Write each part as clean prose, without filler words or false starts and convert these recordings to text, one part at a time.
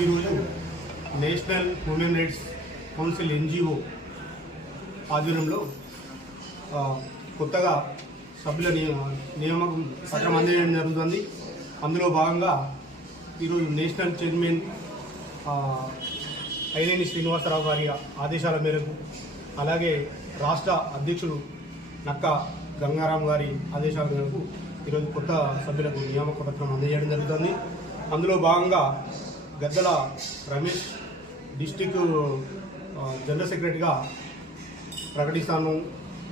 ఈరోజు national human rights council NGO ఆధ్వర్యంలో కొత్తగా సభ్యుల నియామకం పత్రం అందజేయడం జరుగుతుంది. అందులో భాగంగా ఈరోజు నేషనల్ చైర్మన్ ఐలేని శ్రీనివాసరావు గారి ఆదేశాల మేరకు, అలాగే రాష్ట్ర అధ్యక్షుడు నక్క గంగారాం గారి ఆదేశాల మేరకు ఈరోజు కొత్త సభ్యులకు నియామక పత్రం అందజేయడం జరుగుతుంది. అందులో భాగంగా గద్దల రమేష్ డిస్టిక్ జనరల్ సెక్రటరీగా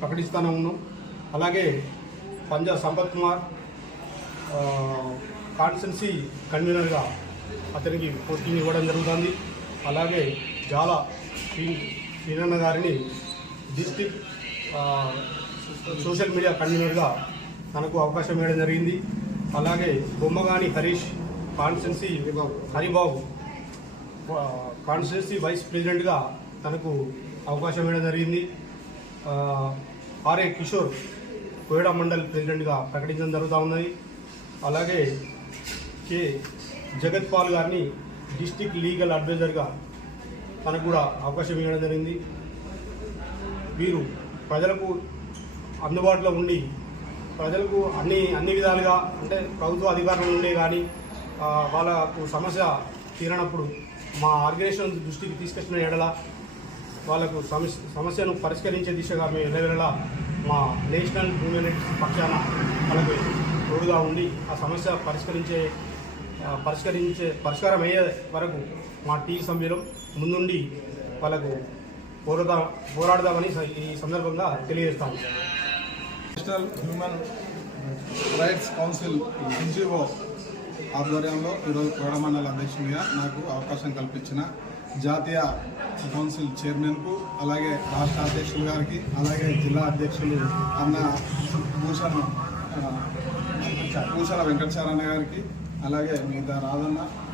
ప్రకటిస్తాను. అలాగే పంజా సంపత్ కుమార్ కాన్స్టిట్యున్సీ కన్వీనర్గా అతనికి పోస్టింగ్ ఇవ్వడం జరుగుతుంది. అలాగే జాల శ్రీనన్న గారిని డిస్టిక్ సోషల్ మీడియా కన్వీనర్గా తనకు అవకాశం ఇవ్వడం జరిగింది. అలాగే Bommagani Harish constituency Haribabu constituency vice ప్రెసిడెంట్గా తనకు అవకాశం ఇవ్వడం జరిగింది. ఆర్ఏ కిషోర్ కోయడా మండల్ ప్రెసిడెంట్గా ప్రకటించడం జరుగుతూ ఉన్నది. అలాగే కె జగత్ పాల్ గారిని డిస్టిక్ లీగల్ అడ్వైజర్గా తనకు కూడా అవకాశం ఇవ్వడం జరిగింది. వీరు ప్రజలకు అందుబాటులో ఉండి ప్రజలకు అన్ని విధాలుగా, అంటే ప్రభుత్వ అధికారుల నుండే కానీ వాళ్ళకు సమస్య తీరనప్పుడు మా ఆర్గనైజేషన్ దృష్టికి తీసుకొచ్చిన ఎడల వాళ్ళకు సమస్యను పరిష్కరించే దిశగా మేము ఎల్లవేళలా మా నేషనల్ హ్యూమన్ రైట్స్ పక్షాన వాళ్ళకు తోడుగా ఉండి ఆ సమస్య పరిష్కారం అయ్యే వరకు మా టీ సభ్యులు ముందుండి వాళ్ళకు పోరాడదామని ఈ సందర్భంగా తెలియజేస్తాము. National human rights council NGO ఆధ్వర్యంలో ఈరోజు కోయడా మండల అధ్యక్షునిగా నాకు అవకాశం కల్పించిన జాతీయ కౌన్సిల్ చైర్మన్కు, అలాగే రాష్ట్ర అధ్యక్షులు గారికి, అలాగే జిల్లా అధ్యక్షులు అన్న భూషణ వెంకటచారణ గారికి, అలాగే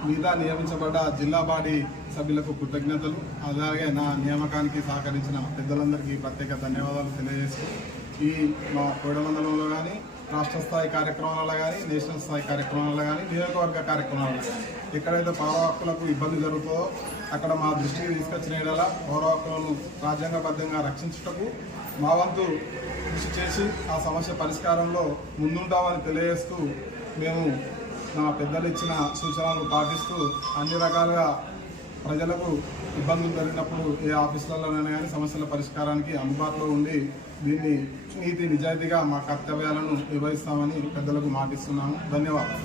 మిగతా నియమించబడ్డ జిల్లా బాడీ సభ్యులకు కృతజ్ఞతలు, అలాగే నా నియామకానికి సహకరించిన పెద్దలందరికీ ప్రత్యేక ధన్యవాదాలు తెలియజేస్తూ ఈ మా కోయడా మండలంలో కానీ రాష్ట్ర స్థాయి కార్యక్రమాలలో కానీ, నేషనల్ స్థాయి కార్యక్రమాలలో కానీ, నియోజకవర్గ కార్యక్రమాలలో కానీ ఎక్కడైతే పౌర హక్కులకు ఇబ్బంది జరుగుతుందో అక్కడ మా దృష్టికి తీసుకొచ్చిన ఏడల పౌర హక్కులను రాజ్యాంగబద్ధంగా రక్షించుటకు మా వంతు కృషి చేసి ఆ సమస్య పరిష్కారంలో ముందుంటామని తెలియజేస్తూ మేము నా పెద్దలు ఇచ్చిన సూచనలు పాటిస్తూ అన్ని రకాలుగా ప్రజలకు ఇబ్బందులు జరిగినప్పుడు ఏ ఆఫీసులలోనైనా కానీ సమస్యల పరిష్కారానికి అందుబాటులో ఉండి దీన్ని నీతి నిజాయితీగా మా కర్తవ్యాలను నిర్వహిస్తామని పెద్దలకు మాటిస్తున్నాము. ధన్యవాదాలు.